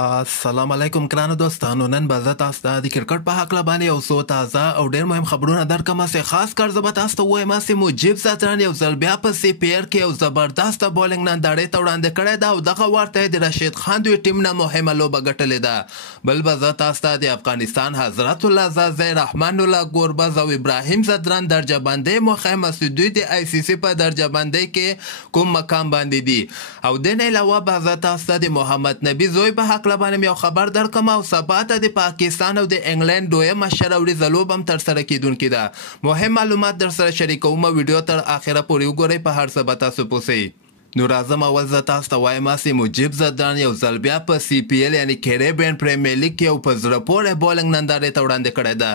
السلام علیکم ګرانو دوستانو. نن به زه تاسو ته د کرکټ په هکله باندې یو څو تازه او ډېر مهم خبرونه درکړم. چې خاص کر زه به تاسو ته ووایم چې مجیب زدران یو ځل بیا په CPL کې یو زبردسته بولینګ نندارې ته وړاندې کړی ده او دغه وار د رشید خان دوی ټیم نه مهمه لوبه ګټلې ده. بل به زه تاسو ته د افغانستان حضرت الله زازی، رحمان الله ګوربز او ابراهیم زدران درجه بندۍ مخیم چې دوی د ICC په درجه بندۍ کې کوم مقام باندې دي. او د نه علاوه به زه تاسو ته د محمد نبی زوی په هکله باندې یو خبر درکم او سبا ته د پاکستان او د انګلند دویمه شروریزه لوبه هم ترسره کیدونکې ده. مهم معلومات در سره شریکوم. ویډیو تر اخره پورې وګورئ، په هر څه به تاسو پوهیږئ. نو راځم اول زه تاسو ته وایم چې مجیب زدران یو ځل بیا په CPL یعنی کریبین پریمیر لیګ کې یو په زړه پورې بولینګ نندارې ته وړاندې کړی ده.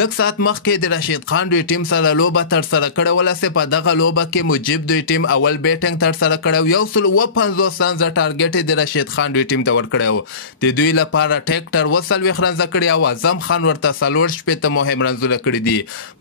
لږ ساعت مخکې د رشید خان دوی ټیم سره لوبه ترسره کړې وله چې په دغه لوبه کې مجیب دوی ټیم اول بیټینګ ترسره کړی او 150 رنزه ټارګټ د رشید خان دوی ټیم ته ورکړی و. د دوی لپاره ټیکټر 40 رنزه کړي او اعظم خان ورته 4 مهم رنزونه کړي دي.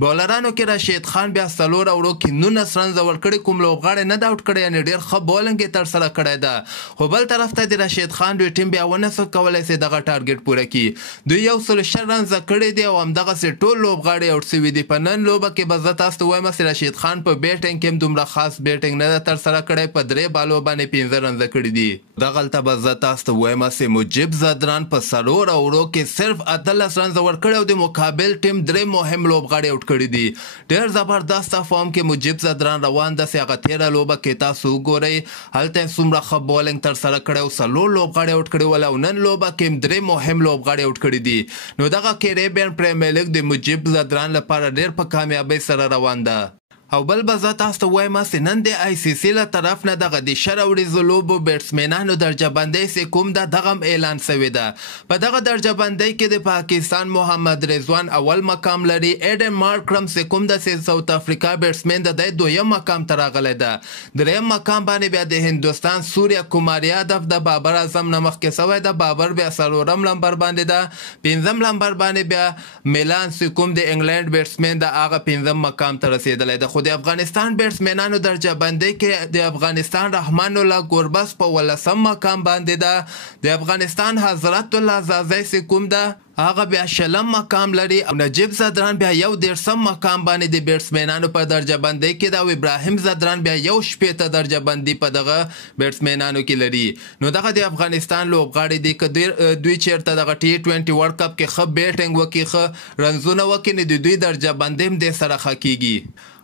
بولرانو کې رشید خان بیا 4 اوړو کې 19 رنزه ورکړي، کوم لوبغاړی نه دا آوټ کړی، یعنې ډېر بولنګ یې ترسره کړی ده. خو بل طرف ته د رشید خان دوی ټیم بیا ونه سو کولی چې دغه ټارګټ پوره کړي. دوی 100 رنزه کړي دي او همدغسې ټول لوبغاړي آوټ سوي دي. په نن لوبه کې به زه تاسو ته وایم چې رشید خان په بیټینګ کې هم دومره خاص بیټینګ نه ده ترسره کړی، په 3 بالو باندې 15 رنزه کړي دي. دغلته به زه تاسو ته وایم چې مجیب زدران په 4 اوړو کې صرف 18 رنزه ورکړي او د مقابل ټیم 3 مهم لوبغاړي آوټ کړي دي. ډېر زبردسته فارم کې مجیب زدران روان ده چې هغه تېره لوبه کې تاسو وګورئ، هلته څومره ښه بولینګ ترسره کړی او 4 لوبغاړي آوټ کړي ول او نن لوبه کې 3 مهم لوبغاړي آوټ کړي دي. نو دغه کریبین پریمیر لیګ د مجیب زدران لپاره ډېر په کامیابۍ سره روان ده. او بل به زه تاسو ته وایم چې نن د ICC له طرف نه دغه د شروریزو لوبو بیټسمینانو درجه بندۍ چې کوم ده دغه هم اعلان سوې ده. په دغه درجه بندۍ کې د پاکستان محمد رضوان اول مقام لري، ایډن مارکرم چې کوم ده چې ساوت افریقا بیټسمین ده دی 2یم مقام ته راغلی ده. 3یم مقام باندې بیا د هندوستان سوریا کمار یادف د بابر اعظم نه مخکې سوی ده، بابر بیا 4م نمبر باندې ده. 5م نمبر باندې بیا میلان چې کوم د انګلند بیټسمین ده هغه 5م مقام ته رسېدلی ده. د افغانستان بیټسمینانو درجه بندۍ کې د افغانستان رحمان الله ګوربز په 18م مقام باندې ده. د افغانستان حضرت الله زازی چې کوم ده هغه بیا 20م مقام لري او نجیب زدران بیا 110م مقام باندې د بیټسمینانو په درجه بندۍ کې ده او ابراهیم زدران بیا 1 درجه بندي په دغه بیټسمینانو کې لري. نو دغه د افغانستان لوبغاړي دي که دوی چیرته دغه T20 ورلډ کپ کې ښه بیټینګ وکړي، ښه رنزونه وکړي، نو د دوی درجه بندي هم دې سره ښه کیږي.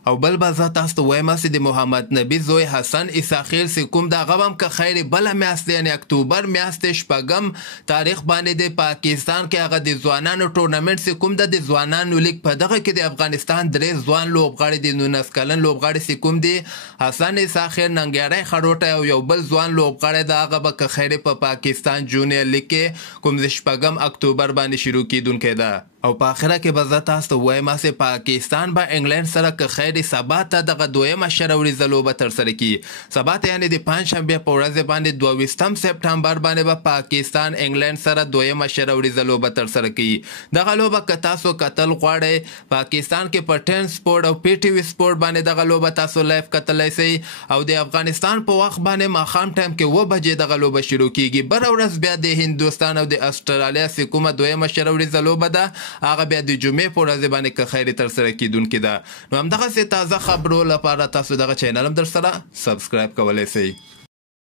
او بل به زه تاسو ته وایم چې د محمد نبی زوی حسن اساخیل چې کوم ده هغه هم که خیر بله میاشت یعنې اکتوبر میاشتې 6م تاریخ باندې د پاکستان کې هغه د ځوانانو ټورنمنټ چې کوم ده د ځوانانو لیګ په دغه کې د افغانستان 3 ځوان لوبغاړي د 19 کلن لوبغاړي چې کوم دي حسن اساخیل، ننګیاری خروټی او یو بل ځوان لوبغاړی ده هغه به که خیر په پاکستان جونیئر لیګ کې کوم د 6م اکتوبر باندې شروع کیدونکی ده. او په آخره کې به زه تاسو ته وایم چې پاکستان به انګلند سره که خیر سبا ته دغه 2مه شروریزه لوبه ترسره کړي. سبا ته یعنې د پنجشنبې په ورځ باندې 22 سپټمبر باندې به پاکستان انګلند سره 2مه شروریزه لوبه ترسره کړي. دغه لوبه که تاسو کتل غواړئ پاکستان کې په 10 سپورټ او PTV سپورټ باندې دغه لوبه تاسو لایف کتلی شئ او د افغانستان په وخت باندې ماښام ټایم کې 9 بجې دغه لوبه شروع کیږي. بله ورځ بیا د هندوستان او د استرالیا چې کومه 2مه شروریزه لوبه ده هغه بیا د جمعې په ورځ باندې که خیر ترسره کیدونکې ده. نو همدغسې تازه خبرو لپاره تاسو دغه چینل هم در سره سبسکرایب کولی شئ.